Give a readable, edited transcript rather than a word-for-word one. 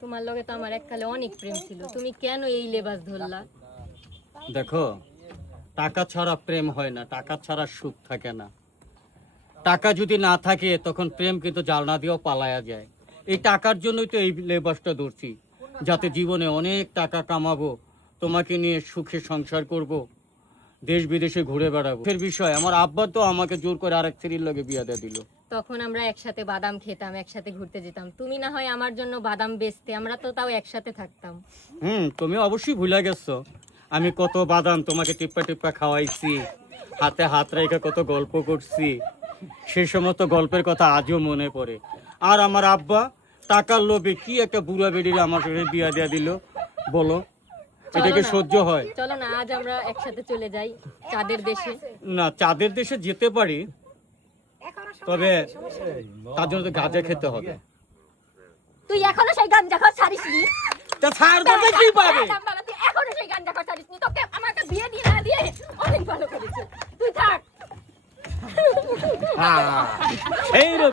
তোমার লগে তো আমার এককালে অনেক প্রেম ছিল, তুমি কেন এই লেবাস ধরলা? দেখো, টাকা ছাড়া প্রেম হয় না, টাকা ছাড়া সুখ থাকে না। টাকা যদি না থাকে তখন প্রেম কিন্তু জালনা দিয়েও পালায়া যায়। এই টাকার জন্যই তো এই লেবাসটা ধরছি, যাতে জীবনে অনেক টাকা কামাবো, তোমাকে নিয়ে সুখে সংসার করব, দেশ বিদেশে ঘুরে বেড়াবো। এর বিষয় আমার আব্বা তো আমাকে জোর করে আরেক ছেলের লগে বিয়া দিয়ে দিল। তখন আমরা একসাথে বাদাম খেতাম, একসাথে ঘুরতে যেতাম, তুমি না হয় আমার জন্য বাদাম বেচতে, আমরা তো তাও একসাথে থাকতাম। তুমি অবশ্যই ভুলে গেছো আমি কত বাদাম তোমাকে টিপ্পা টিপ্পা খাওয়াইছি, হাতে হাত রেখে কত গল্প করছি। সেই সমস্ত গল্পের কথা আজও মনে পড়ে। আর আমার আব্বা টাকার লোভে কি একটা বুড়া বেডির আমার সাথে বিয়া দিয়া দিল, বলো এটাকে সহ্য হয়? চলো না আজ আমরা একসাথে চলে যাই চাঁদের দেশে। না, চাঁদের দেশে যেতে পারি, তবে তার জন্য তো গাঁজা খেতে হবে। তুই এখনো সেই গাঞ্জা খাওয়া ছাড়িসনি? তা ছাড় দেবে কি পাবে? তুই এখনো সেই গাঞ্জা খাওয়া ছাড়িসনি? তোকে আমাকে বিয়ে দিয়ে না দিয়ে অনেক ভালো করেছে, তুই থাক। হ্যাঁ, এইরকম